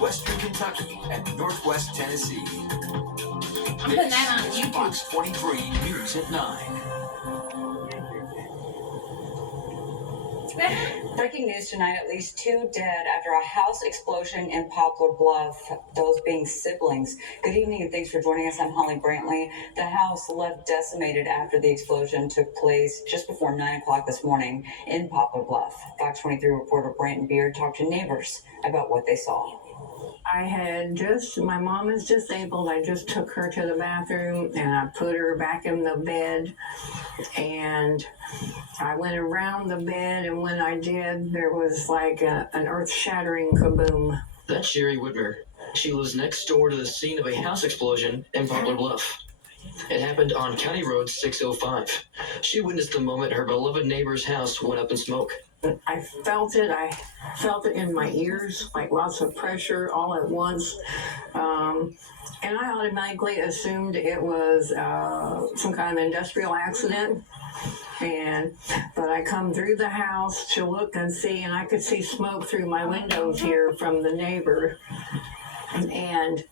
Western Kentucky, and Northwest Tennessee. I'm putting that on YouTube. Fox 23 News at 9. Breaking news tonight, at least 2 dead after a house explosion in Poplar Bluff, those being siblings. Good evening and thanks for joining us. I'm Holly Brantley. The house left decimated after the explosion took place just before 9 o'clock this morning in Poplar Bluff. Fox 23 reporter Brandon Beard talked to neighbors about what they saw. My mom is disabled. I just took her to the bathroom and I put her back in the bed. And I went around the bed, and when I did, there was like an earth-shattering kaboom. That's Sherry Whitmer. She lives next door to the scene of a house explosion in Poplar Bluff. It happened on County Road 605. She witnessed the moment her beloved neighbor's house went up in smoke. I felt it in my ears, like lots of pressure all at once. And I automatically assumed it was some kind of industrial accident. But I come through the house to look and see, and I could see smoke through my windows here from the neighbor. And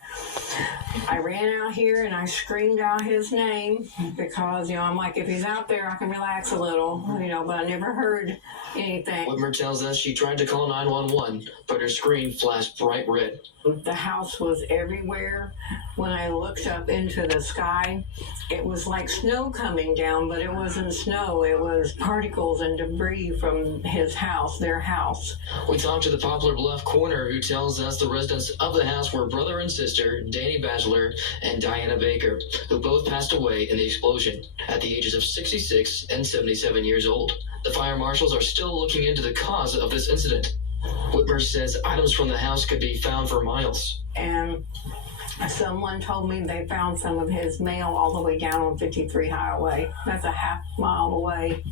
I ran out here and I screamed out his name because, I'm like, if he's out there, I can relax a little, but I never heard anything. Whitmer tells us she tried to call 911, but her screen flashed bright red. The house was everywhere. When I looked up into the sky, it was like snow coming down, but it wasn't snow. It was particles and debris from their house. We talked to the Poplar Bluff coroner, who tells us the residents of the house were brother and sister Danny Batchelor and Diana Baker, who both passed away in the explosion at the ages of 66 and 77 years old. The fire marshals are still looking into the cause of this incident. Whitmer says items from the house could be found for miles. And someone told me they found some of his mail all the way down on 53 Highway. That's a half mile away.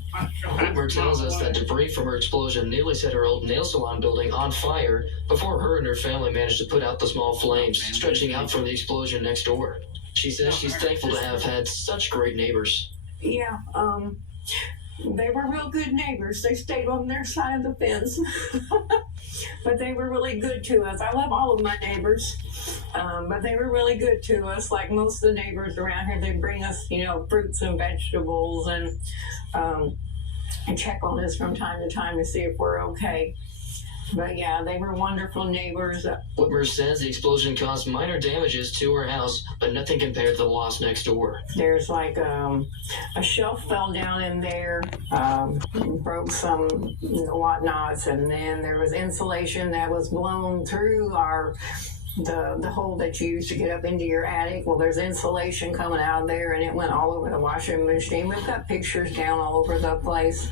Whitmer tells us that debris from her explosion nearly set her old nail salon building on fire before her and her family managed to put out the small flames stretching out from the explosion next door. She says she's thankful to have had such great neighbors. Yeah, they were real good neighbors. They stayed on their side of the fence. But they were really good to us. I love all of my neighbors, but they were really good to us. Like most of the neighbors around here, they bring us, fruits and vegetables and check on us from time to time to see if we're okay. But yeah, they were wonderful neighbors. Whitmer says the explosion caused minor damages to her house, but nothing compared to the loss next door. There's like a shelf fell down in there, broke some whatnots, and then there was insulation that was blown through the hole that you use to get up into your attic. Well, there's insulation coming out of there, and it went all over the washing machine. We've got pictures down all over the place.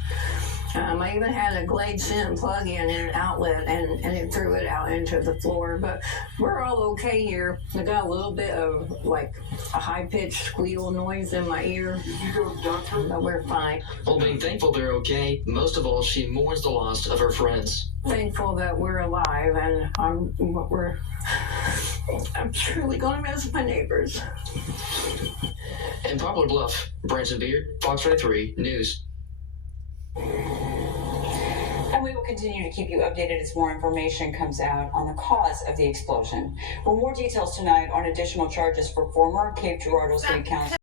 I even had a Glade scent plug-in and an outlet, and it threw it out into the floor. But we're all okay here. I got a little bit of like a high-pitched squeal noise in my ear. Did you go to the doctor? But we're fine. While being thankful they're okay, most of all, she mourns the loss of her friends. Thankful that we're alive, and I'm truly going to miss my neighbors. In Poplar Bluff, Brandon Beard, Fox 23 News. And we will continue to keep you updated as more information comes out on the cause of the explosion. For more details tonight on additional charges for former Cape Girardeau City Council